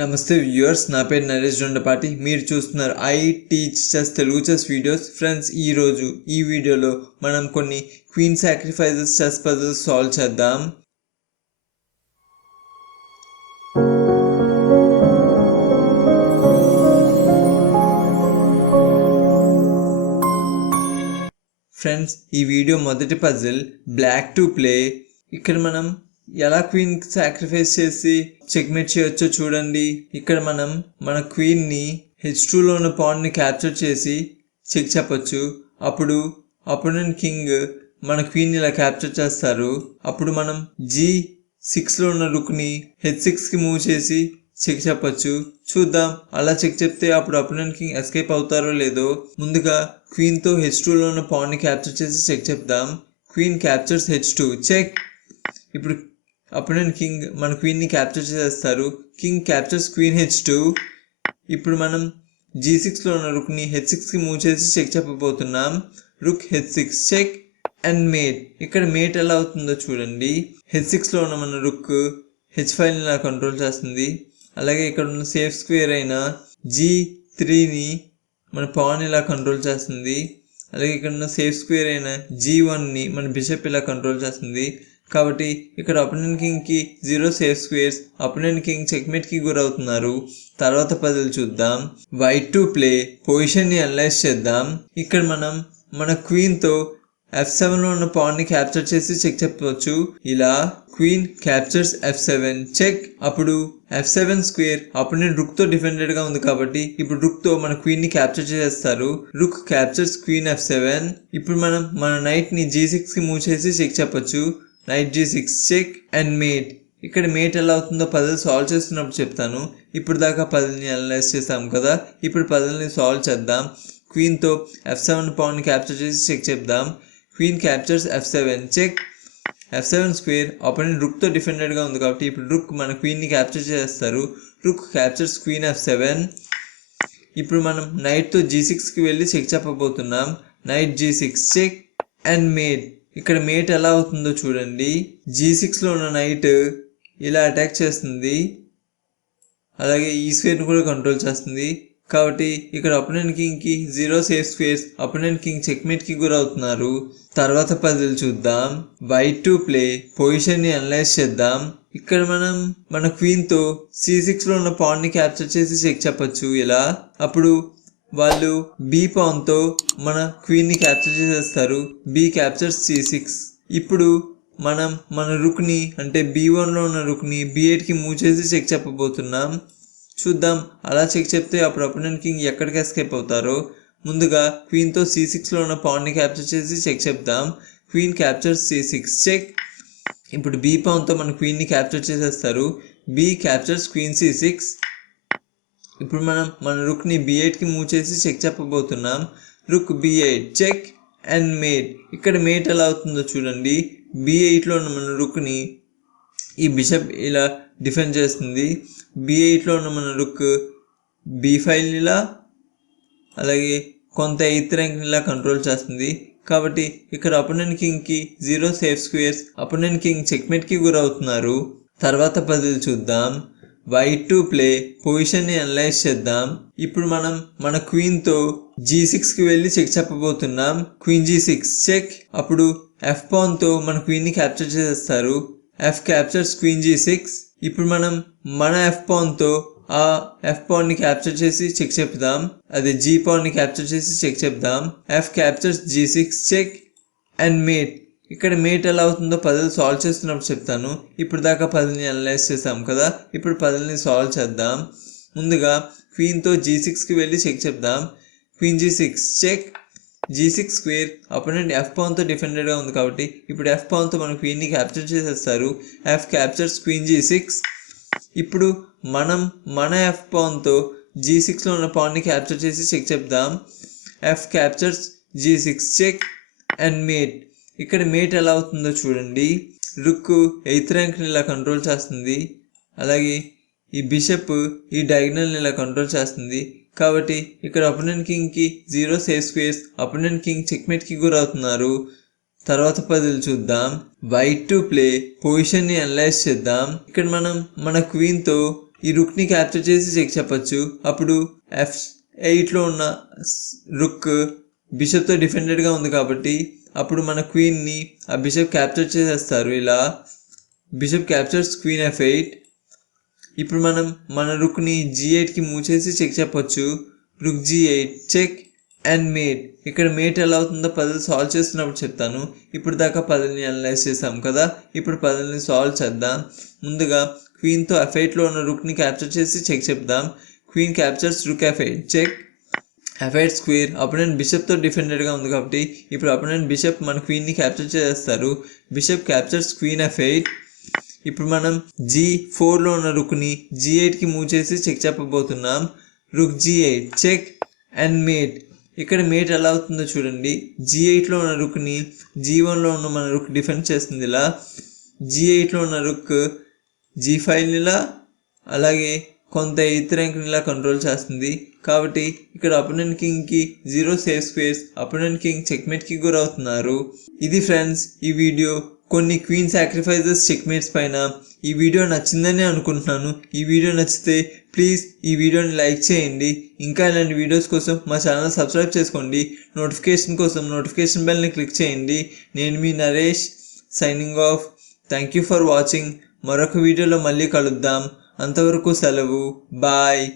నమస్తే వ్యూయర్స్ నా పేరు నరేష్ జొండపాటి. మీరు చూస్తున్నారు I teach chess Telugu chess videos. Friends ఈరోజు ఈ వీడియోలో మనం కొన్ని queen sacrifices chess puzzles solve చేద్దాం. ఫ్రెండ్స్ ఈ వీడియో మొదటి పజిల్ బ్లాక్ టు ప్లే. ఇక్కడ మనం ఎలా క్వీన్ సాక్రిఫైస్ చేసి చెక్మేట్ చేయొచ్చో చూడండి. ఇక్కడ మనం మన క్వీన్ని హెచ్ టూలో ఉన్న పాయింట్ని క్యాప్చర్ చేసి చెక్ చెప్పచ్చు. అప్పుడు అపోనెంట్ కింగ్ మన క్వీన్ ఇలా క్యాప్చర్ చేస్తారు. అప్పుడు మనం జీ సిక్స్లో ఉన్న రుక్ని హెచ్ సిక్స్కి మూవ్ చేసి చెక్ చెప్పచ్చు. చూద్దాం. అలా చెక్ చెప్తే అప్పుడు అపోనెంట్ కింగ్ ఎస్కేప్ అవుతారో లేదో ముందుగా క్వీన్తో హెచ్ టూలో ఉన్న పాయింట్ని క్యాప్చర్ చేసి చెక్ చెప్దాం. Queen captures H two check ఇప్పుడు అపోనెంట్ కింగ్ మన క్వీన్ని క్యాప్చర్ చేస్తారు king captures queen H two ఇప్పుడు మనం జీ సిక్స్లో ఉన్న రుక్ని హెచ్ సిక్స్కి మూవ్ చేసి check చెప్పబోతున్నాం. Rook H six check and mate ఇక్కడ మేట్ ఎలా అవుతుందో చూడండి. హెచ్ సిక్స్లో ఉన్న మన రుక్ హెచ్ ఫైవ్ని ఇలా కంట్రోల్ చేస్తుంది. అలాగే ఇక్కడ ఉన్న సేఫ్ స్క్వేర్ అయిన జీ త్రీని మన పాన్ ఇలా కంట్రోల్ చేస్తుంది. అలాగే ఇక్కడ ఉన్న సేఫ్ స్క్వేర్ అయిన జీ వన్ని మన బిషప్ ఇలా కంట్రోల్ చేస్తుంది. కాబట్టి ఇక్కడ opponent కింగ్కి zero safe squares opponent king చెక్మేట్కి గురవుతున్నారు. తర్వాత పదులు చూద్దాం. వైట్ టు ప్లే పొజిషన్ని అనలైజ్ చేద్దాం. ఇక్కడ మనం మన క్వీన్తో ఎఫ్ సెవెన్లో ఉన్న పాన్ని క్యాప్చర్ చేసి చెక్ చెప్పవచ్చు. ఇలా queen captures F seven check అప్పుడు ఎఫ్ సెవెన్ స్క్వేర్ అపోనెంట్ నేను తో డిఫెండెడ్గా ఉంది కాబట్టి ఇప్పుడు రుక్తో మన క్వీన్ని క్యాప్చర్ చేస్తారు rook captures queen F seven ఇప్పుడు మనం మన నైట్ని జీ సిక్స్కి మూవ్ చేసి చెక్ చెప్పచ్చు. Knight G six check and mate. ఇక్కడ మేట్ ఎలా అవుతుందో పజిల్ సాల్వ్ చేస్తున్నప్పుడు చెప్తాను. ఇప్పుడు దాకా పజిల్ని అనలైజ్ చేస్తాం కదా. ఇప్పుడు పదల్ని సాల్వ్ చేద్దాం. క్వీన్తో ఎఫ్ సెవెన్ పాయింట్ క్యాప్చర్ చేసి చెక్ చెప్దాం. Queen captures F seven check. F seven square opponent రుక్తో డిఫెండెడ్గా ఉంది కాబట్టి ఇప్పుడు రుక్ మన క్వీన్ని క్యాప్చర్ చేస్తారు. Rook captures queen F seven. ఇప్పుడు మనం నైట్తో జీ సిక్స్కి వెళ్ళి check చెప్పబోతున్నాం. Knight G six check and mate ఇక్కడ మేట్ ఎలా అవుతుందో చూడండి. జీ సిక్స్లో ఉన్న నైట్ ఇలా అటాక్ చేస్తుంది. అలాగే e ఈ స్క్వేర్ని కూడా కంట్రోల్ చేస్తుంది. కాబట్టి ఇక్కడ opponent కింగ్కి zero safe space opponent king చెక్మేట్కి గురవుతున్నారు తర్వాత పజిల్ చూద్దాం. వైట్ టు ప్లే పొజిషన్ని అనలైజ్ చేద్దాం. ఇక్కడ మనం మన క్వీన్తో సి సిక్స్లో ఉన్న పాండ్ని క్యాప్చర్ చేసి చెక్ చెప్పచ్చు. ఇలా అప్పుడు వాళ్ళు బీ పాన్తో మన క్వీన్ని క్యాప్చర్ చేసేస్తారు. బీ క్యాప్చర్ సి సిక్స్ ఇప్పుడు మనం మన రుక్ని అంటే బీ వన్లో ఉన్న రుక్ని బీ ఎయిట్కి మూవ్ చేసి చెక్ చెప్పబోతున్నాం. చూద్దాం. అలా చెక్ చెప్తే అప్పుడు అపోనెంట్ కింగ్ ఎక్కడికి ఎస్కేప్ అవుతారో? ముందుగా క్వీన్తో సి సిక్స్లో ఉన్న పాయింట్ని క్యాప్చర్ చేసి చెక్ చెప్దాం. Queen capture C six check ఇప్పుడు బీ పాన్తో మన క్వీన్ని క్యాప్చర్ చేసేస్తారు. B captures queen C six ఇప్పుడు మనం మన రుక్ని బి ఎయిట్కి మూవ్ చేసి check చెప్పబోతున్నాం. Rook B eight check and mate ఇక్కడ మేట్ ఎలా అవుతుందో చూడండి. బి ఎయిట్లో ఉన్న మన రుక్ని ఈ బిషప్ ఇలా డిఫెండ్ చేస్తుంది. బి ఎయిట్లో ఉన్న మన రుక్ బి ఫైవ్ ఇలా అలాగే కొంత ఎయిత్ ర్యాంక్ ఇలా కంట్రోల్ చేస్తుంది. కాబట్టి ఇక్కడ opponent కింగ్కి zero safe squares opponent king చెక్మేట్కి గురవుతున్నారు. తర్వాత పజిల్ చూద్దాం. వై టు ప్లే పొజిషన్ని అనలైజ్ చేద్దాం. ఇప్పుడు మనం మన క్వీన్తో జీ సిక్స్కి వెళ్ళి చెక్ చెప్పబోతున్నాం. క్వీన్ జీ సిక్స్ చెక్ అప్పుడు ఎఫ్ పాన్తో మన క్వీన్ని క్యాప్చర్ చేసేస్తారు. F captures queen G six ఇప్పుడు మనం మన ఎఫ్ పాన్తో ఆ ఎఫ్ పాన్ని క్యాప్చర్ చేసి చెక్ చెప్దాం. అదే జీ పాన్ని క్యాప్చర్ చేసి చెక్ చెప్దాం. F captures G six check and mate ఇక్కడ మేట్ ఎలా అవుతుందో పజిల్ సాల్వ్ చేస్తున్నప్పుడు చెప్తాను. ఇప్పుడు దాకా పజిల్ని అనలైజ్ చేసాం కదా. ఇప్పుడు పజిల్ని సాల్వ్ చేద్దాం. ముందుగా క్వీన్తో జీ సిక్స్కి వెళ్ళి చెక్ చెప్దాం. Queen G six check G six square opponent F పాన్తో డిఫెండెడ్గా ఉంది కాబట్టి ఇప్పుడు ఎఫ్ పాన్తో మన క్వీన్ని క్యాప్చర్ చేసేస్తారు. F captures queen G six ఇప్పుడు మనం మన ఎఫ్ పాన్తో జీ సిక్స్లో ఉన్న పాన్ని క్యాప్చర్ చేసి చెక్ చెప్దాం. F captures G six check and mate ఇక్కడ మేట్ ఎలా అవుతుందో చూడండి. రుక్కు ఎయిత్ ర్యాంక్ని ఇలా కంట్రోల్ చేస్తుంది. అలాగే ఈ బిషప్ ఈ డయాగ్నల్ని ఇలా కంట్రోల్ చేస్తుంది. కాబట్టి ఇక్కడ opponent కింగ్కి zero safe squares opponent king చెక్మేట్కి గురవుతున్నారు తర్వాత పదులు చూద్దాం. వైట్ టు ప్లే పొజిషన్ని అనలైజ్ చేద్దాం. ఇక్కడ మనం మన క్వీన్తో ఈ రుక్ని క్యాప్చర్ చేసి చెక్ చెప్పచ్చు. అప్పుడు ఎఫ్ ఎయిట్లో ఉన్న రుక్ బిషప్తో డిఫెండెడ్గా ఉంది కాబట్టి అప్పుడు మన క్వీన్ని ఆ బిషప్ క్యాప్చర్ చేసేస్తారు. ఇలా bishop captures queen F eight ఇప్పుడు మనం మన రుక్ని జీ ఎయిట్కి మూవ్ చేసి చెక్ చెప్పొచ్చు. Rook G eight check and mate ఇక్కడ మేట్ ఎలా అవుతుందో పదలు సాల్వ్ చేస్తున్నప్పుడు చెప్తాను. ఇప్పుడు దాకా పదల్ని అనలైజ్ చేసాం కదా. ఇప్పుడు పదల్ని సాల్వ్ చేద్దాం. ముందుగా క్వీన్తో ఎఫ్ ఎయిట్లో ఉన్న రుక్ని క్యాప్చర్ చేసి చెక్ చెప్దాం. Queen captures rook F eight check F eight square opponent బిషప్తో డిఫెండెడ్గా ఉంది కాబట్టి ఇప్పుడు అపోనెంట్ బిషప్ మన క్వీన్ని క్యాప్చర్ చేస్తారు. Bishop captures queen F eight ఇప్పుడు మనం జీ ఫోర్లో ఉన్న రుక్ని జీ ఎయిట్కి మూవ్ చేసి check చెప్పబోతున్నాం. Rook G eight. Check and mate. ఇక్కడ మేట్ ఎలా అవుతుందో చూడండి. జీ ఎయిట్లో ఉన్న రుక్ని జీ వన్లో ఉన్న మన రుక్ డిఫెండ్ చేస్తుంది ఇలా. జీ ఎయిట్లో ఉన్న రుక్ జీ ఫైవ్ని ఇలా. అలాగే కొంత ఎయిత్ ర్యాంక్ని ఇలా కంట్రోల్ చేస్తుంది. కాబట్టి ఇక్కడ opponent కింగ్కి zero safe space opponent king చెక్మేట్కి గురవుతున్నారు ఇది ఫ్రెండ్స్ ఈ వీడియో కొన్ని క్వీన్ సాక్రిఫైజెస్ చెక్మేట్స్ పైన. ఈ వీడియో నచ్చిందని అనుకుంటున్నాను. ఈ వీడియో నచ్చితే ప్లీజ్ ఈ వీడియోని లైక్ చేయండి. ఇంకా ఇలాంటి వీడియోస్ కోసం మా ఛానల్ సబ్స్క్రైబ్ చేసుకోండి. నోటిఫికేషన్ కోసం నోటిఫికేషన్ బెల్ని క్లిక్ చేయండి. నేను మీ Naresh signing off thank you for watching మరొక వీడియోలో మళ్ళీ కలుద్దాం. అంతవరకు సెలవు. బాయ్.